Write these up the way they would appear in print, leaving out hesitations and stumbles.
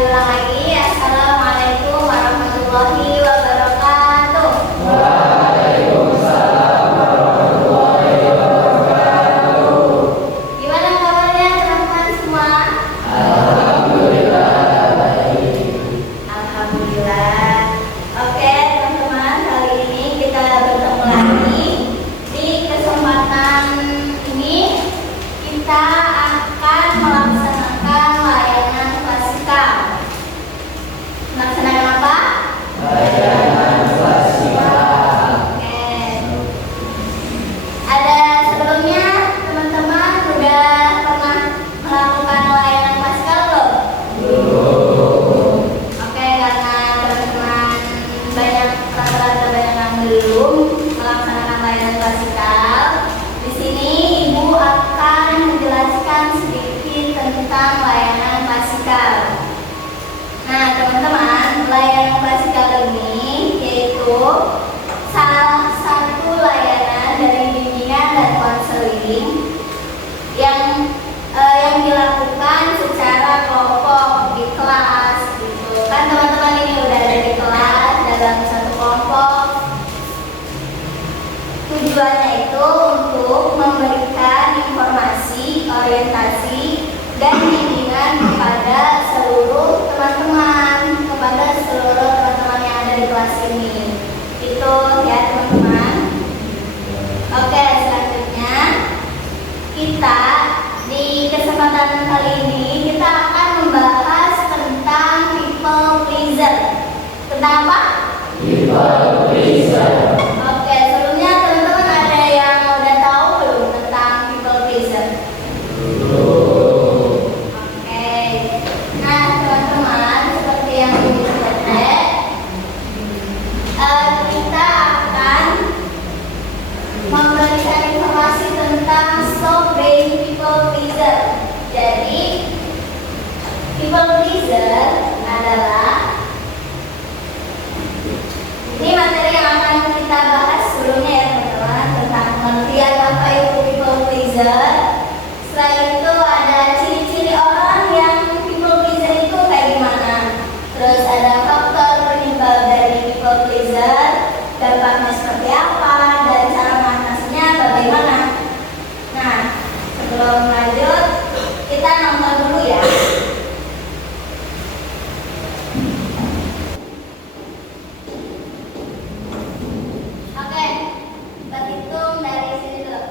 diulang lagi. Assalamualaikum warahmatullahi wabarakatuh. Waalaikumsalam warahmatullahi wabarakatuh. Gimana kabarnya teman-teman semua? Alhamdulillah baik. Alhamdulillah. Oke teman-teman, kali ini kita bertemu lagi. Di kesempatan ini kita akan melaksanakan layanan klasikal. Melaksanakan apa? Layanan klasikal. Oke. Ada sebelumnya teman-teman udah pernah melakukan layanan klasikal belum? Belum. Oke, karena teman-teman rata-rata banyak yang belum melaksanakan layanan klasikal, di sini Ibu akan menjelaskan sedikit tentang layanan klasikal. Nah, teman-teman, layanan klasikal ini yaitu salah satu layanan dari bimbingan dan konseling yang dilakukan secara kelompok di kelas gitu. Kan teman-teman ini udah ada di kelas dalam satu kelompok. Tujuannya itu untuk memberikan informasi, orientasi, dan bimbingan kepada seluruh teman-teman yang ada di kelas ini. Itu ya teman-teman. Oke, selanjutnya kita di kesempatan kali ini kita akan membahas tentang people pleaser. Tentang apa? People pleaser. Oke, sebelumnya teman-teman ada yang udah tahu belum tentang people pleaser? Belum. Oke. Nah, teman-teman, seperti yang dilihat, kita akan memberikan informasi tentang stop being people pleaser. Jadi, people pleaser adalah ini materi yang akan kita bahas sebelumnya ya teman-teman, tentang pengertian apa itu people pleaser. Setelah itu ada ciri-ciri orang yang people pleaser itu kayak gimana. Terus ada faktor penyebab dari people pleaser, dampaknya seperti apa, dan cara mengatasinya bagaimana. Nah, sebelum lanjut, kita nonton dulu ya. Oke, kita hitung dari sini dulu.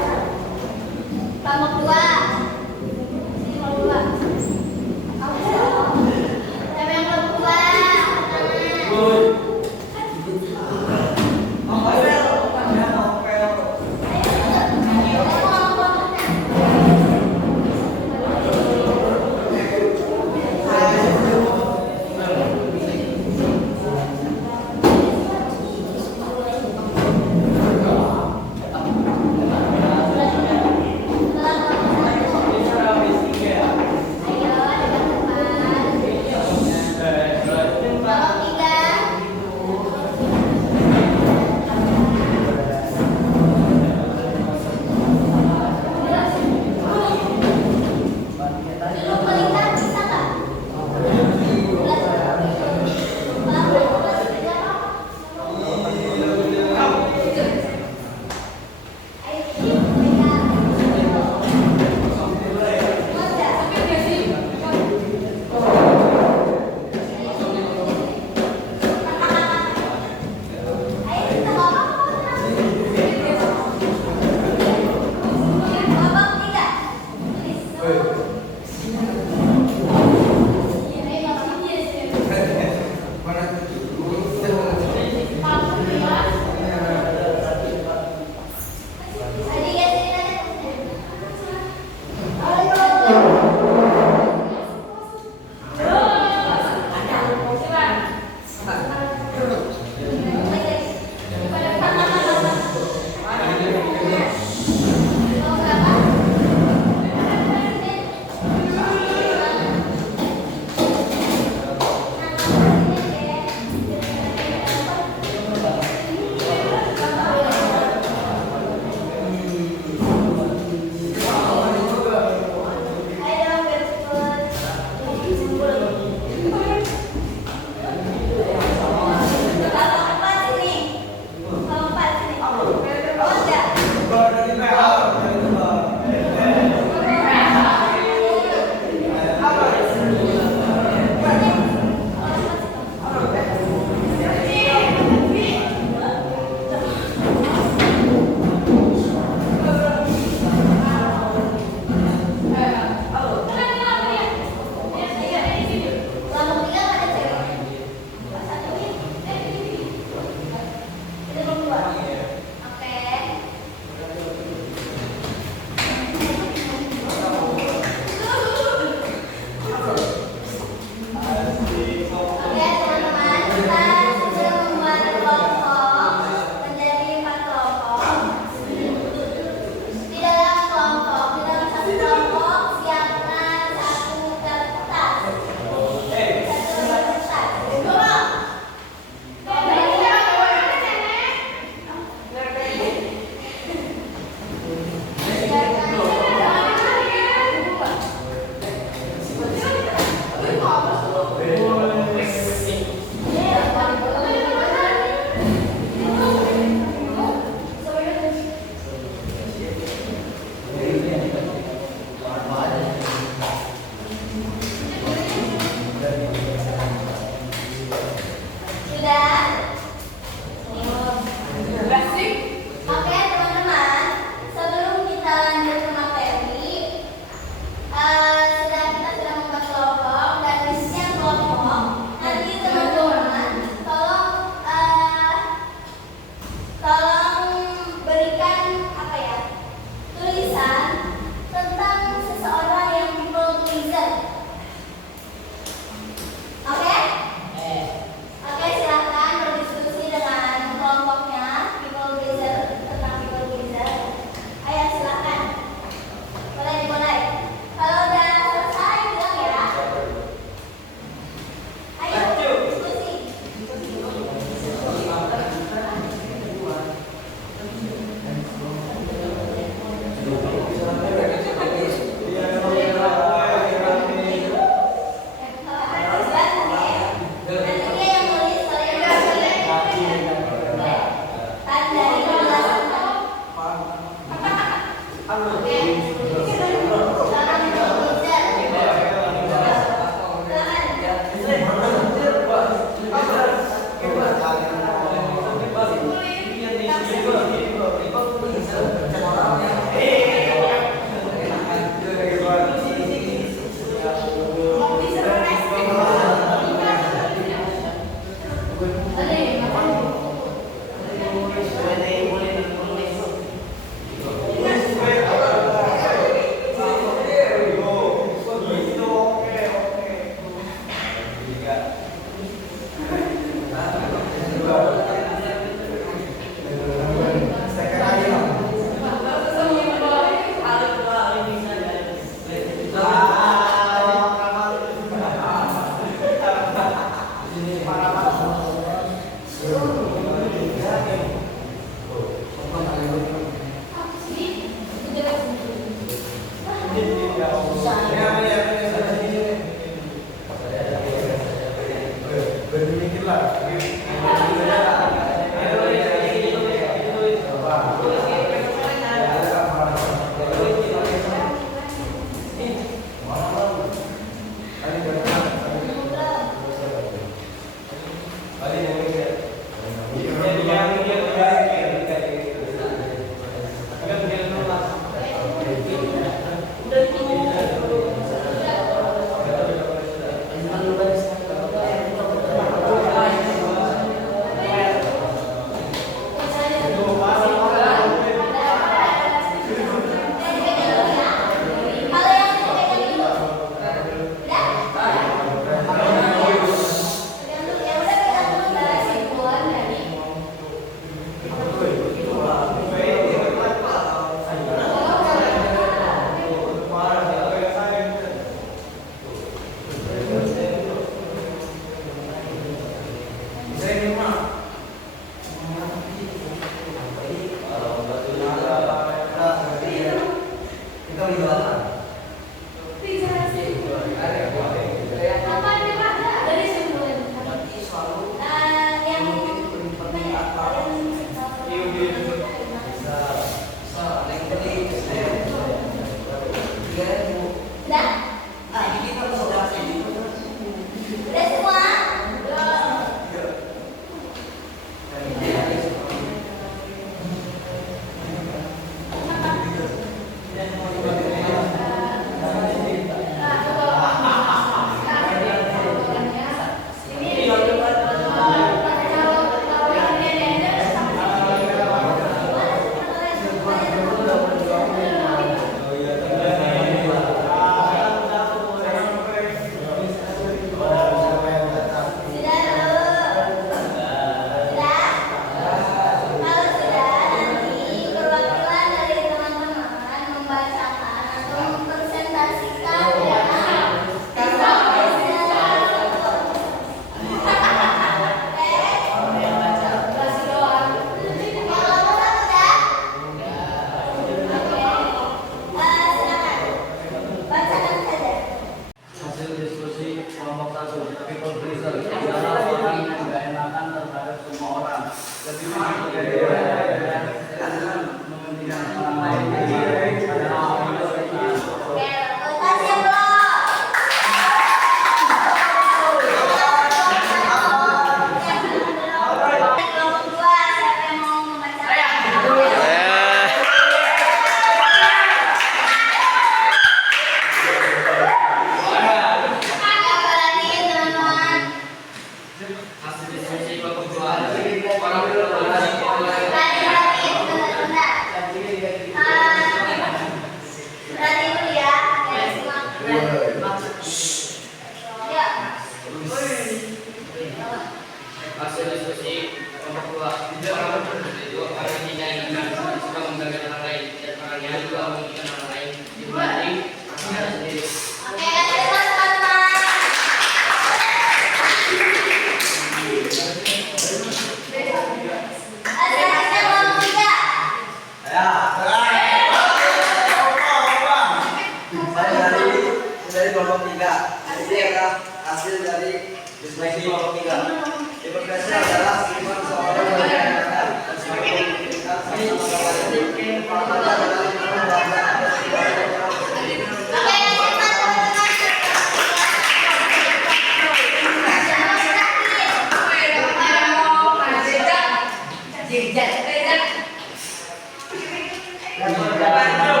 siapa yang mau?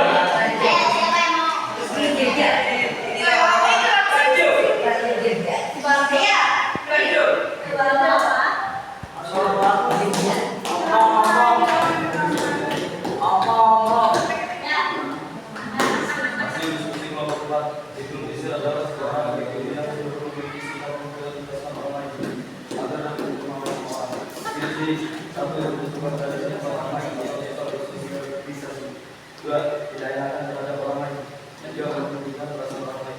Hasil diskusi kelompok debat ditulis adalah sebuah metode yang memiliki sikap memprioritaskan orang lain agar dapat kemauan orang. Sisi satu yang menentukan dari orang lain yaitu soal bisa. Dua, tidak enakan terhadap orang lain. Tiga, menunjukkan perasaan orang lain.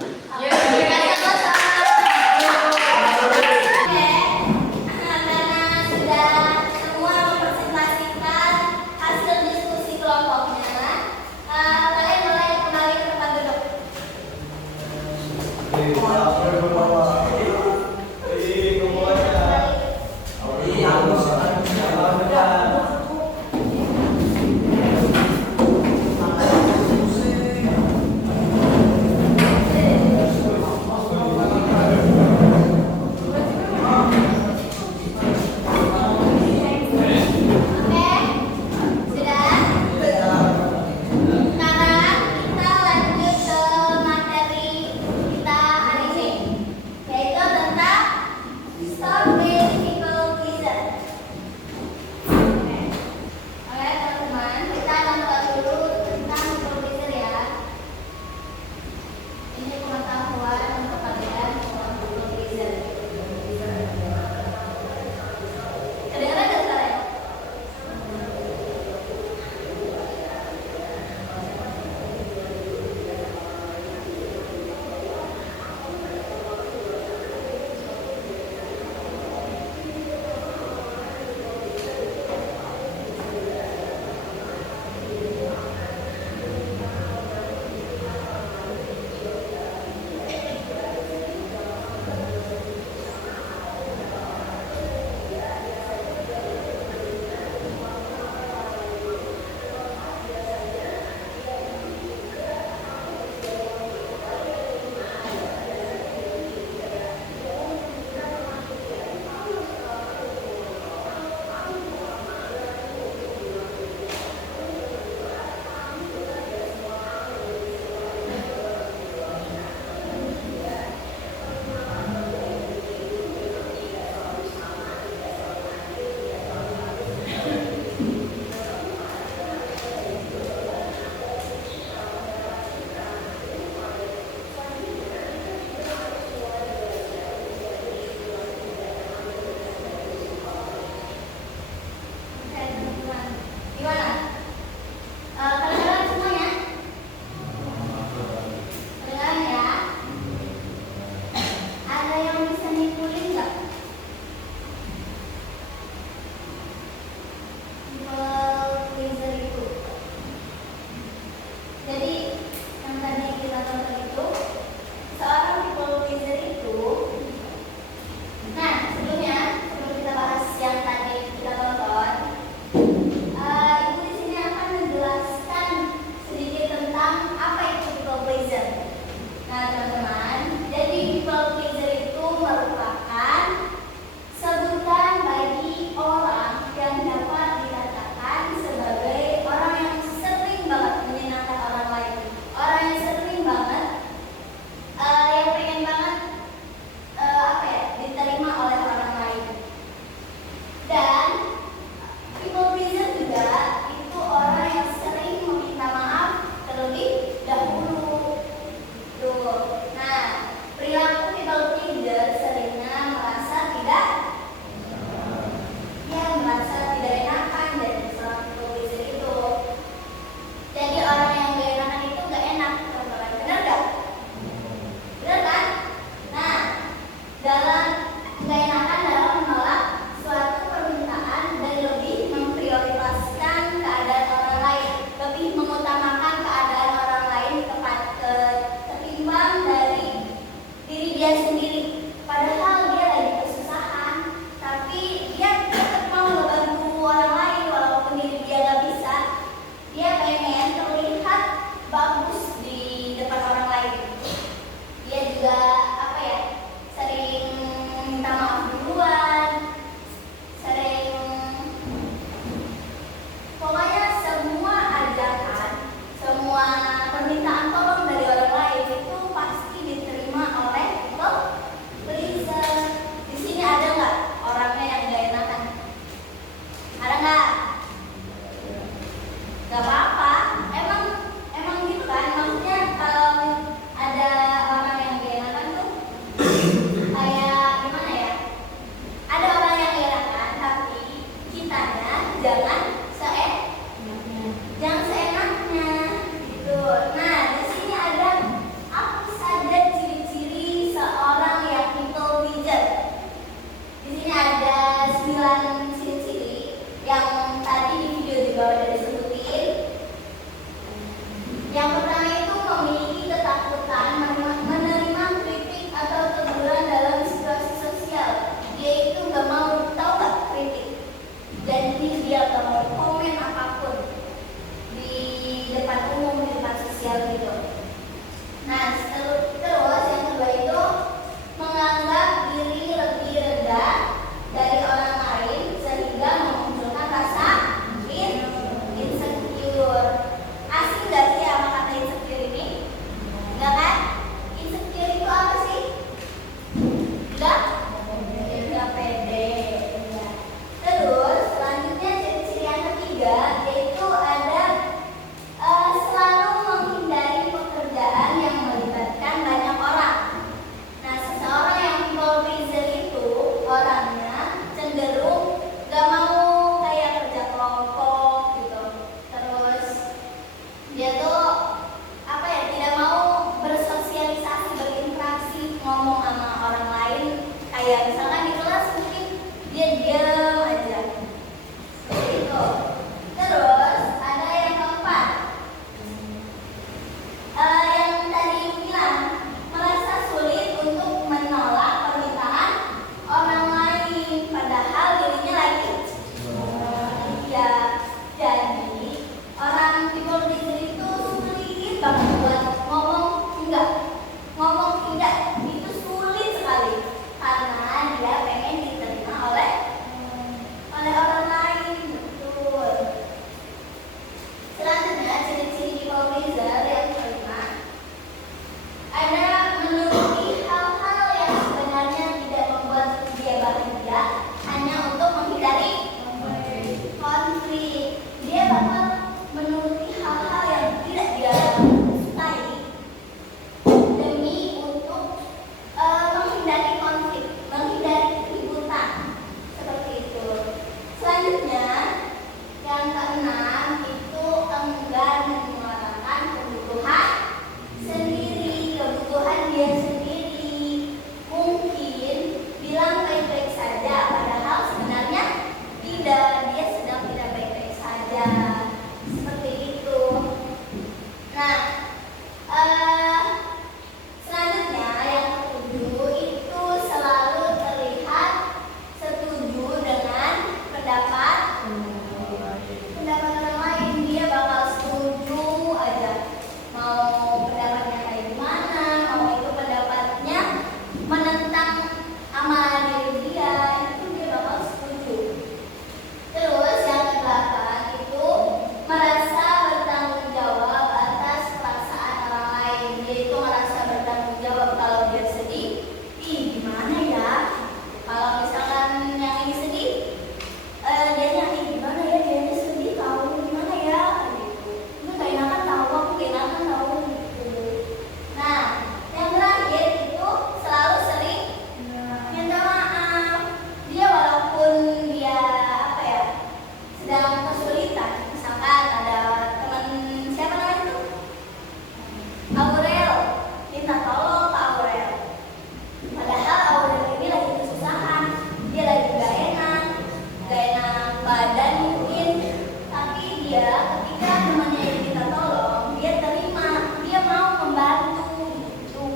dia ketika temannya yang kita tolong, dia terima, dia mau membantu gitu.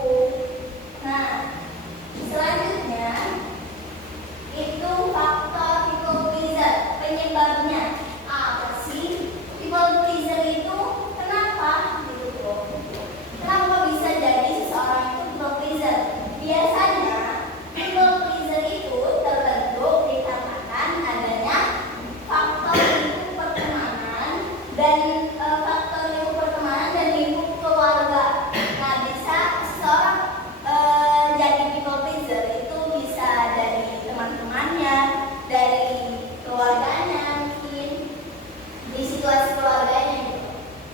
Nah, selanjutnya itu faktor people pleaser. Penyebabnya apa sih? People pleaser itu kenapa gitu? Kenapa bisa jadi seseorang itu people pleaser? Biasanya people pleaser itu terbentuk dikarenakan adanya faktor lingkup pertemanan dan faktor lingkup pertemanan dan lingkup keluarga. Nah, bisa seseorang jadi people pleaser itu bisa dari teman-temannya, dari keluarganya, mungkin di situasi keluarganya gitu.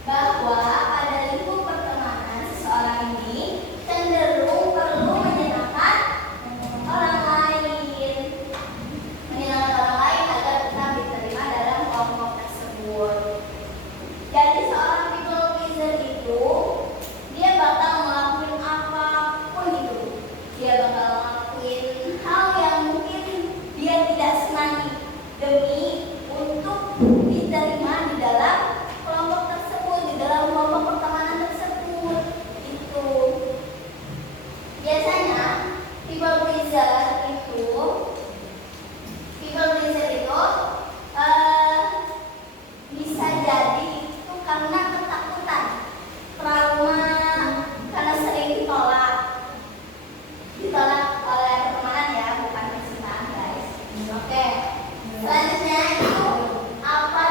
Bahwa pada lingkup pertemanan seseorang ini cenderung perlu menyenangkan orang lain, agar tetap diterima dalam kelompok tersebut. Jadi seorang people pleaser itu dia bakal ngelakuin apapun itu. Dia bakal ngelakuin hal yang mungkin dia tidak senangi demi untuk diterima di dalam kelompok tersebut, di dalam kelompok pertemanan tersebut. Itu biasanya people pleaser itu bisa jadi itu karena ketakutan, trauma, karena sering ditolak oleh pertemanan ya, bukan percintaan guys. Oke, selanjutnya itu apa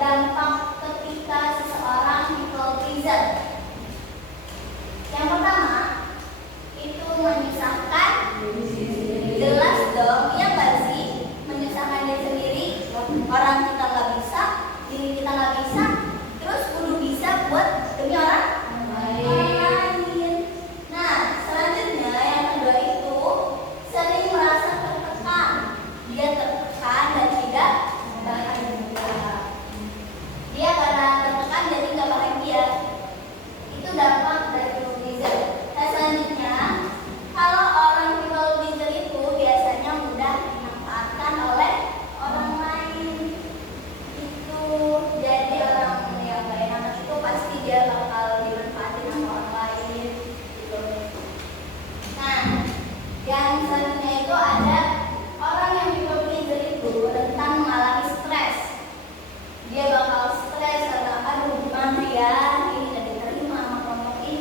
dampak ketika seseorang people pleaser? Yang pertama itu menyusahkan, jelas dong, iya nggak sih? Menyusahkan diri sendiri, orang kita nggak bisa, diri kita nggak bisa, terus kudu bisa buat demi orang lain. Nah, selanjutnya yang kedua itu sering merasa tertekan. Dia tertekan dan tidak bahagia. Dia karena tertekan jadi nggak bahagia. Itu dampak dari people pleaser. Nah, selanjutnya kalau orang people pleaser itu biasanya mudah dimanfaatkan oleh orang lain. Itu jadi orang yang gak enak itu pasti dia bakal dimanfaatin sama orang lain gitu. Nah, yang selanjutnya itu ada orang yang people pleaser itu rentan mengalami stres. Dia bakal stres karena aduh gimana ya, ini gak diterima sama kelompok ini,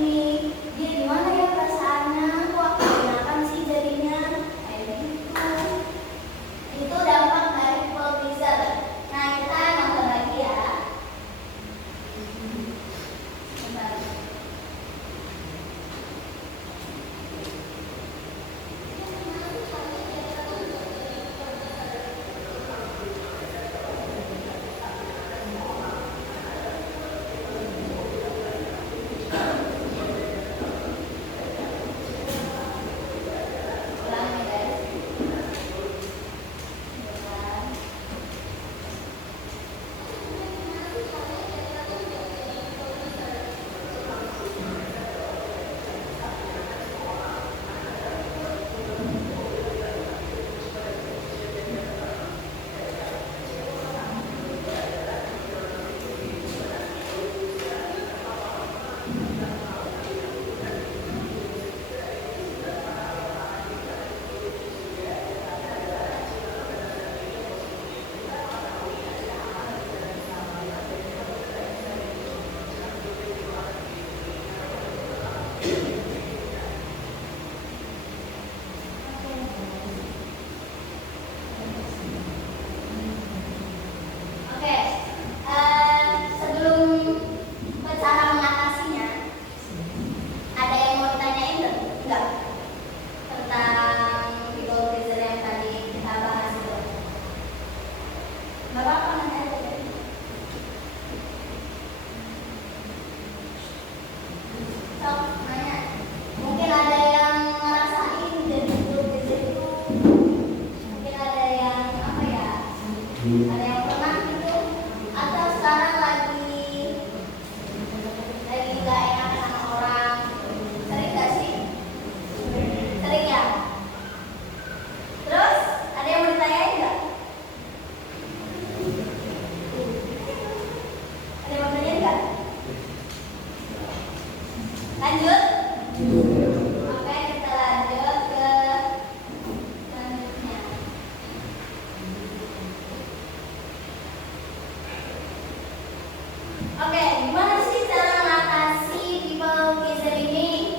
Oke, gimana sih cara mengatasi people pleaser ini?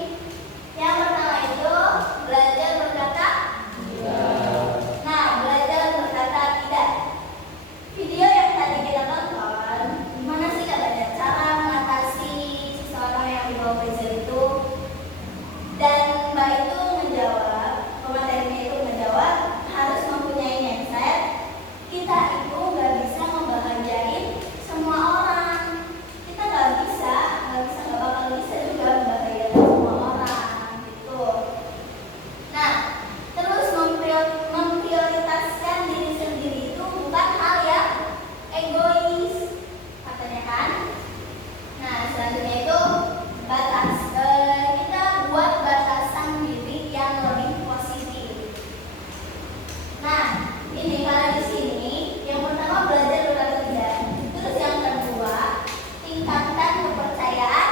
Yang pertama itu belajar berkata. Nah, belajar berkata tidak. Video yang tadi kita tonton, gimana sih katanya cara mengatasi seseorang yang people pleaser itu? Dan Mbak itu menjawab, pematerinya itu menjawab harus mempunyai mindset kita itu nggak bisa membahagiain semua orang. Kita nggak bakal bisa juga membahagiakan semua orang gitu. Nah, terus memprioritaskan diri sendiri itu bukan hal yang egois, katanya kan. Nah, selanjutnya itu batas. Kita buat batasan diri yang lebih positif. Nah, ini kalau di sini yang pertama belajar berkata tidak. Terus yang kedua, tingkatkan kepercayaan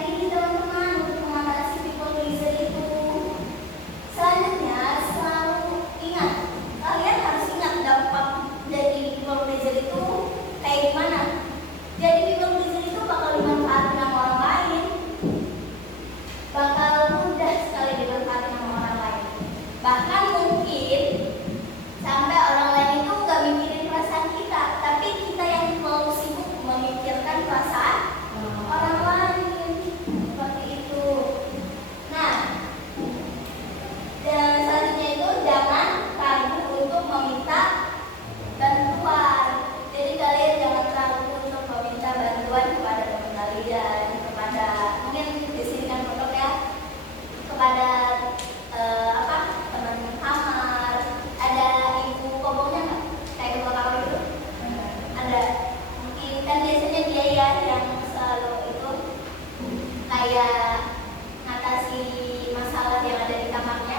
diri teman-teman untuk mengatasi people pleaser itu. Selanjutnya, selalu ingat, kalian harus ingat dampak dari people pleaser itu kayak gimana. Jadi people pleaser itu bakal dimanfaatin sama orang lain, bakal mudah sekali dimanfaatin sama orang lain. Bahkan mungkin sampai orang lain itu gak mikirin perasaan kita, tapi kita yang terlalu sibuk memikirkan perasaan orang lain. Seperti itu. Nah, dan selanjutnya itu jangan ragu untuk meminta bantuan. Jadi kalian jangan ragu untuk meminta bantuan kepada teman kalian, kepada mungkin di sini kan foto ya, kepada teman kamar. Ada ibu kobongnya nggak? Kayak ibu kamar itu ada. Mungkin kan biasanya dia ya yang selalu itu kayak ngatasi masalah yang ada di kamarnya,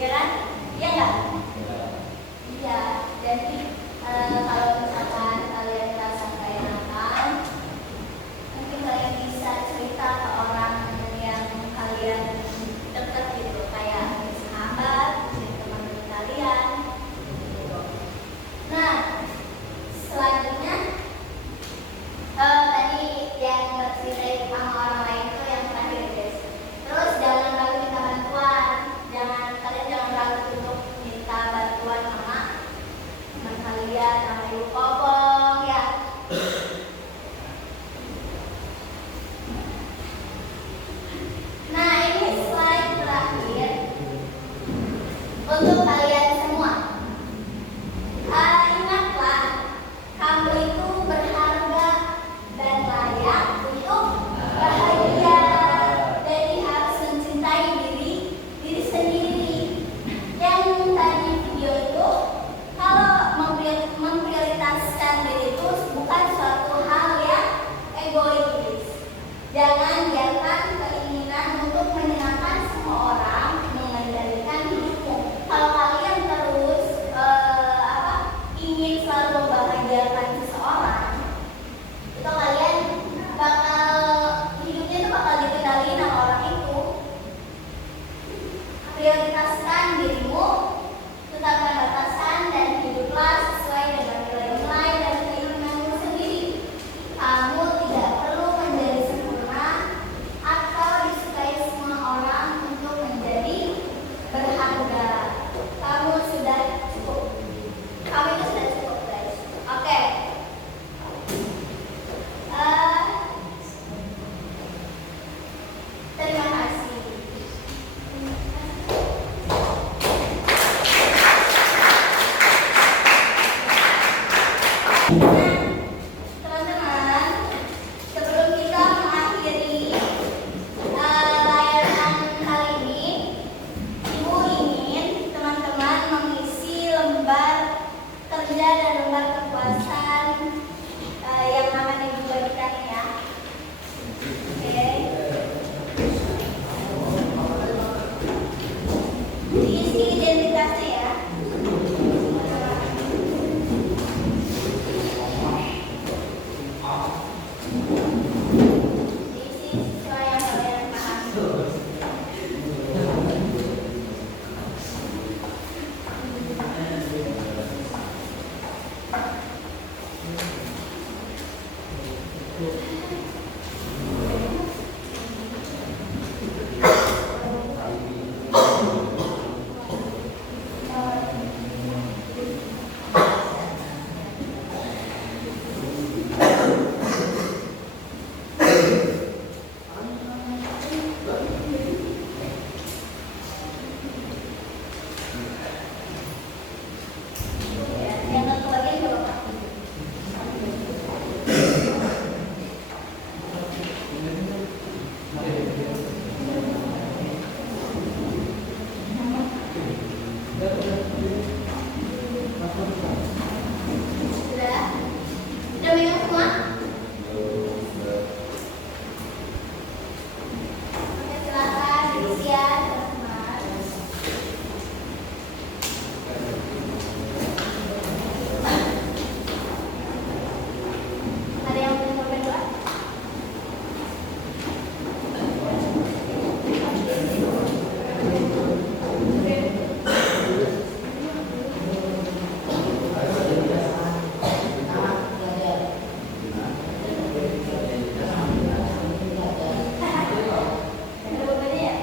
ya kan? Iya nggak? Iya. Jadi kalau misalkan kalian merasa kayak nakal, mungkin kalian bisa cerita ke orang yang kalian dekat gitu, kayak sahabat, teman-teman kalian. Nah, selanjutnya tadi yang bercerita sama orang lain itu yang terakhir guys. Terus jangan ragu minta bantuan, kalian jangan ragu untuk minta bantuan sama teman kalian, sama ibu kobong ya. Nah, ini slide terakhir untuk kalian semua. Ingatlah, kamu itu berharga dan layak untuk bahagia. Jadi harus mencintai diri sendiri. Yang tadi video itu, kalau memprioritaskan diri itu bukan suatu hal yang egois. Jangan biarkan keinginan untuk menyenangkan semua orang mengendalikan hidupmu. Kalau kalian terus ingin selalu membahagiakan seseorang, itu kalian hidupnya itu bakal dikendaliin sama orang itu. Prioritaskan dirimu, tetapkan batasan dan hiduplah sesuai dengan nilai-nilai dan keinginanmu sendiri. Kamu tidak perlu menjadi sempurna atau disukai semua orang untuk menjadi berharga. Kamu sudah cukup. Kamu itu sudah cukup guys. Oke. Terima kasih. Teman-teman, sebelum kita mengakhiri layanan kali ini, Ibu ingin teman-teman mengisi lembar kerja dan lembar kepuasan yang akan Ibu bagikan ya. Oke. Diisi identitasnya ya. Yang satu lagi coba Pak. Sudah? Sudah megang semua? Oke, silakan diisian teman-teman. Ada yang mau sampai doa? Ada bapaknya ya?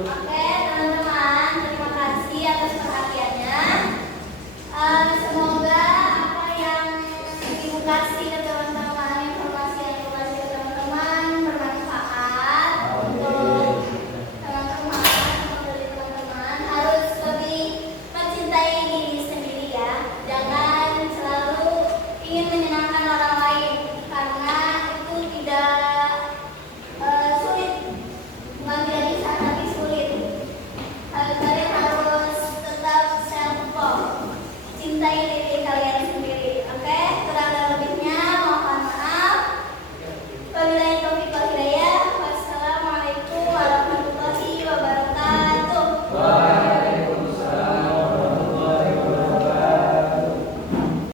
Oke,